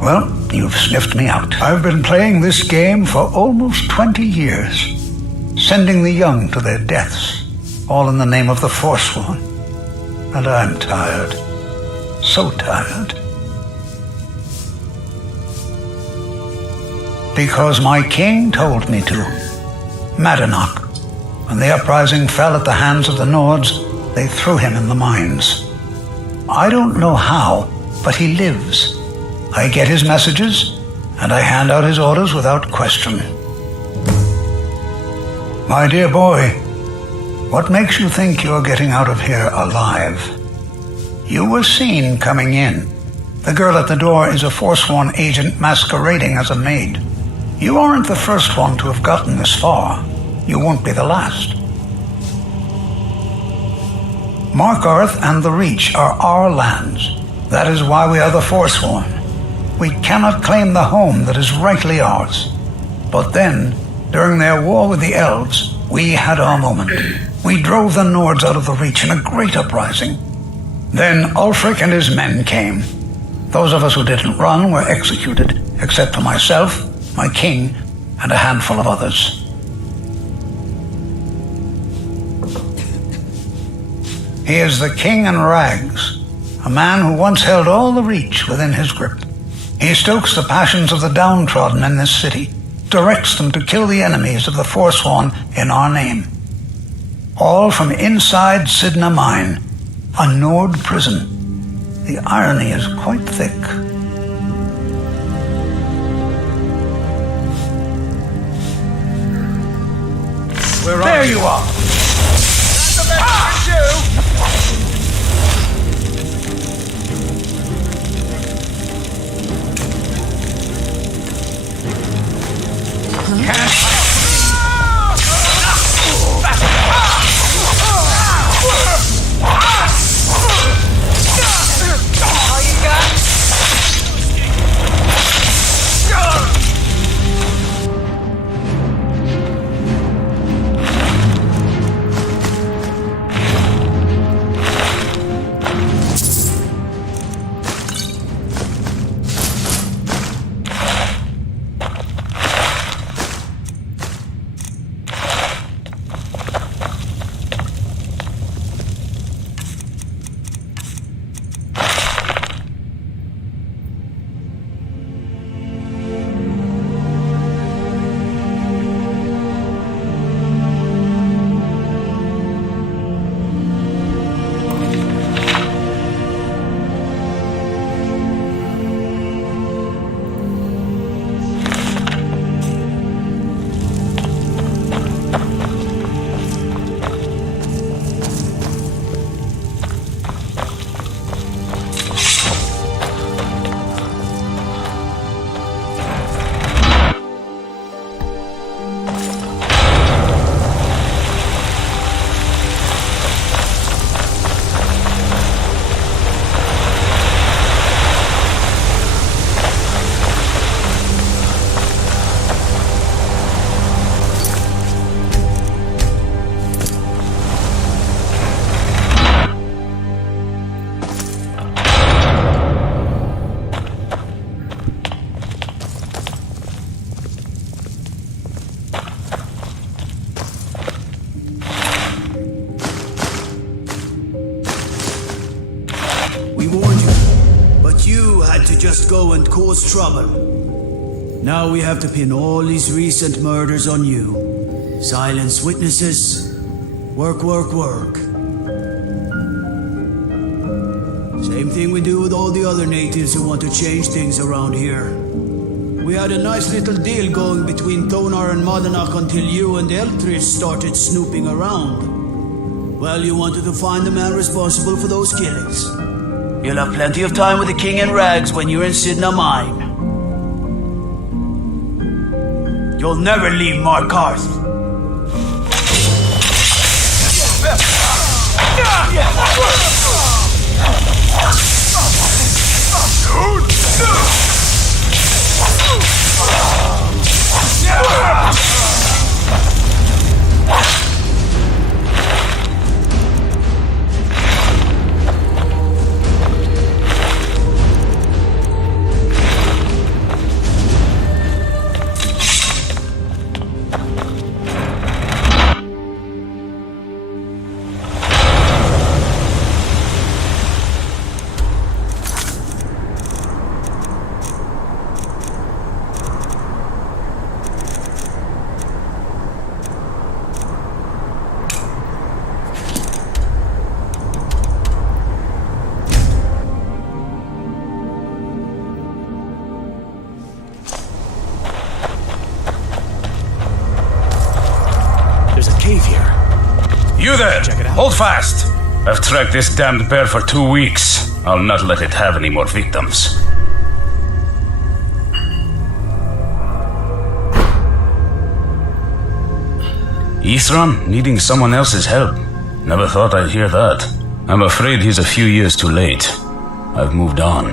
Well, you've sniffed me out. I've been playing this game for almost 20 years, sending the young to their deaths, all in the name of the Forsworn. And I'm tired. So tired. Because my king told me to. Madanach. When the uprising fell at the hands of the Nords, they threw him in the mines. I don't know how, but he lives. I get his messages, and I hand out his orders without question. My dear boy, what makes you think you're getting out of here alive? You were seen coming in, The girl at the door is a Forsworn agent masquerading as a maid. You aren't the first one to have gotten this far. You won't be the last. Mark Earth and the Reach are our lands. That is why we are the Forsworn. We cannot claim the home that is rightly ours. But then, during their war with the elves, we had our moment. We drove the Nords out of the Reach in a great uprising. Then Ulfric and his men came. Those of us who didn't run were executed, except for myself, my king, and a handful of others. He is the King in Rags, a man who once held all the Reach within his grip. He stokes the passions of the downtrodden in this city, directs them to kill the enemies of the Forsworn in our name. All from inside Sidna Mine, a Nord prison. The irony is quite thick. There you are! Just go and cause trouble. Now we have to pin all these recent murders on you. Silence witnesses. Work, work, work. Same thing we do with all the other natives who want to change things around here. We had a nice little deal going between Thonar and Madanach until you and Elthrid started snooping around. Well, you wanted to find the man responsible for those killings. You'll have plenty of time with the King in Rags when you're in Sidna Mine. You'll never leave Markarth. You there! Hold fast! I've tracked this damned bear for 2 weeks. I'll not let it have any more victims. Ithram needing someone else's help. Never thought I'd hear that. I'm afraid he's a few years too late. I've moved on.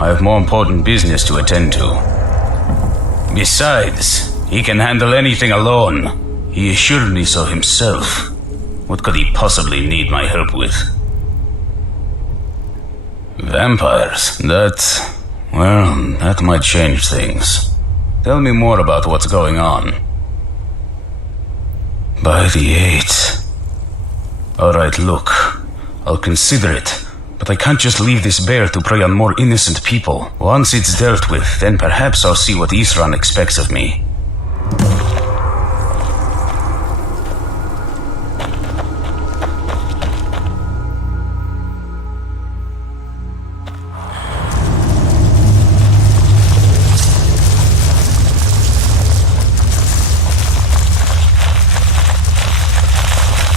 I have more important business to attend to. Besides, he can handle anything alone. He assured me so himself. What could he possibly need my help with? Vampires, that might change things. Tell me more about what's going on. By the 8. Alright, look. I'll consider it. But I can't just leave this bear to prey on more innocent people. Once it's dealt with, then perhaps I'll see what Isran expects of me.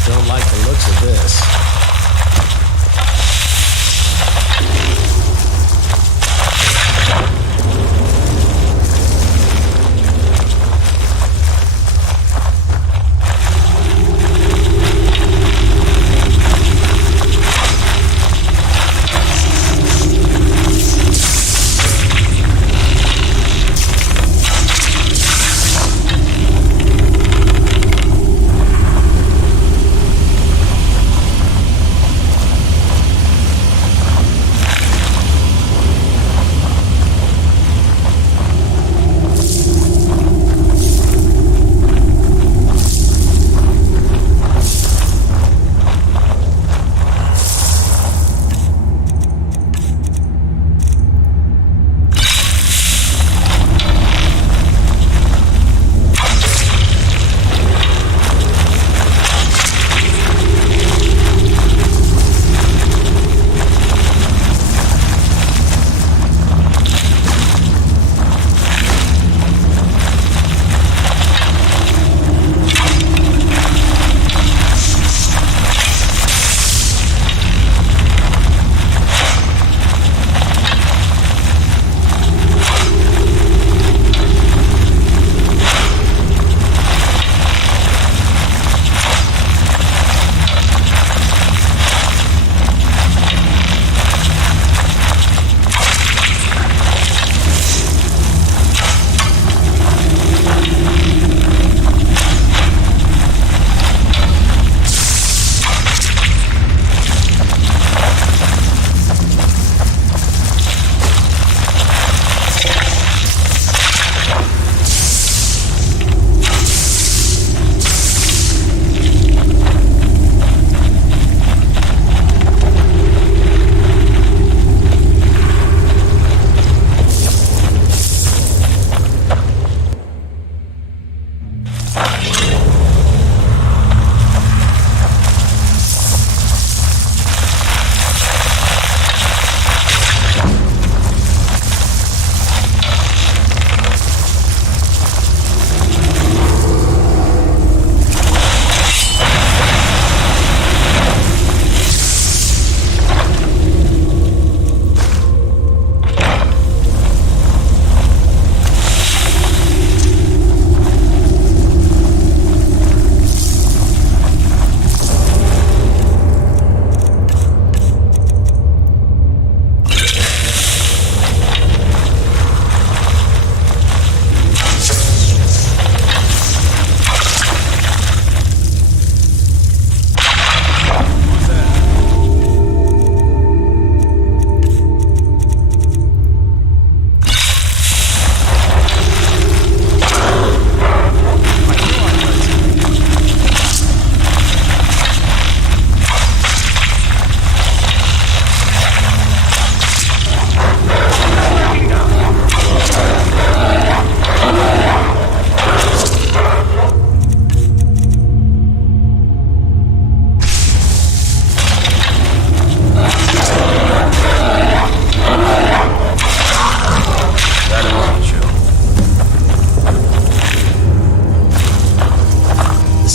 Don't like the looks of this.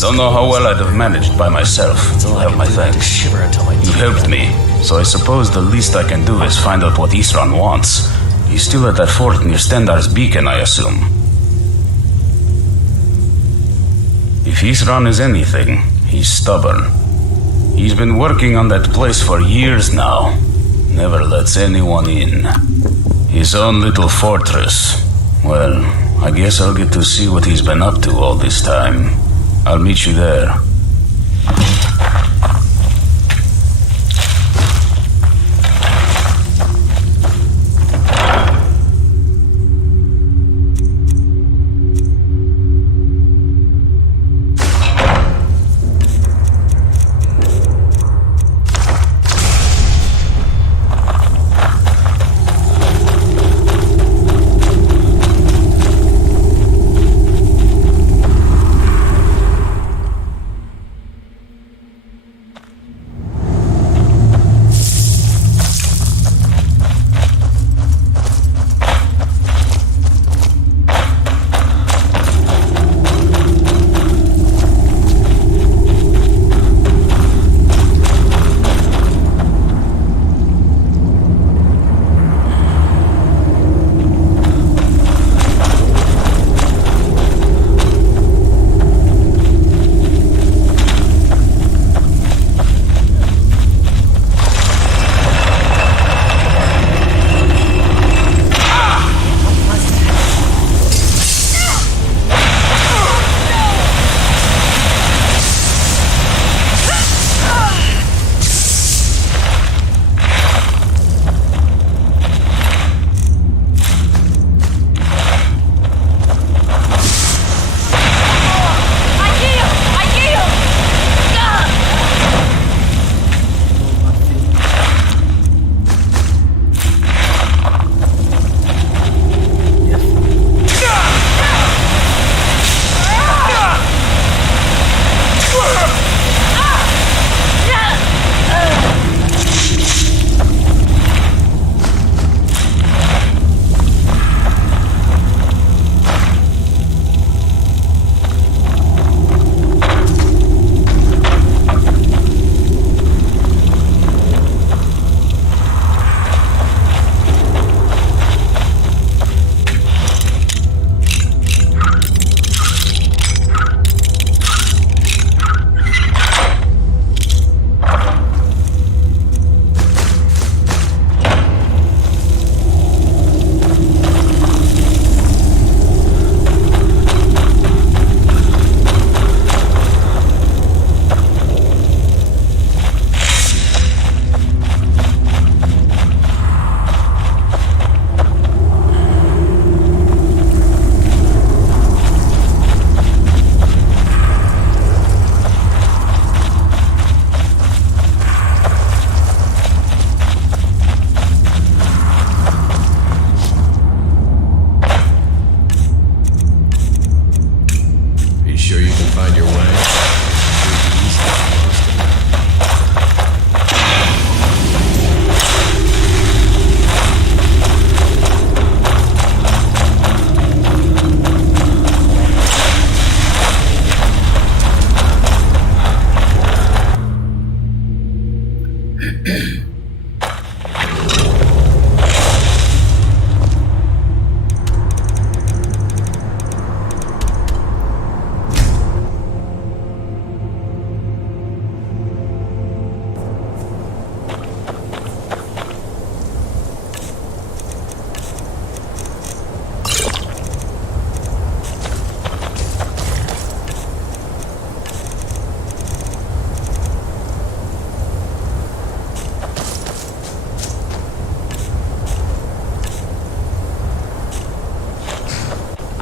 Don't know how well I'd have managed by myself. That's all I Have can my do, thanks. shiver until my You teeth helped me, so I suppose the least I can do is find out what Isran wants. He's still at that fort near Stendar's beacon, I assume. If Isran is anything, he's stubborn. He's been working on that place for years now. Never lets anyone in. His own little fortress. Well, I guess I'll get to see what he's been up to all this time. I'll meet you there.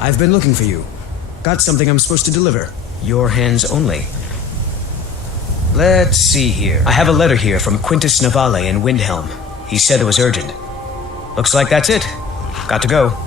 I've been looking for you. Got something I'm supposed to deliver. Your hands only. Let's see here. I have a letter here from Quintus Navale in Windhelm. He said it was urgent. Looks like that's it. Got to go.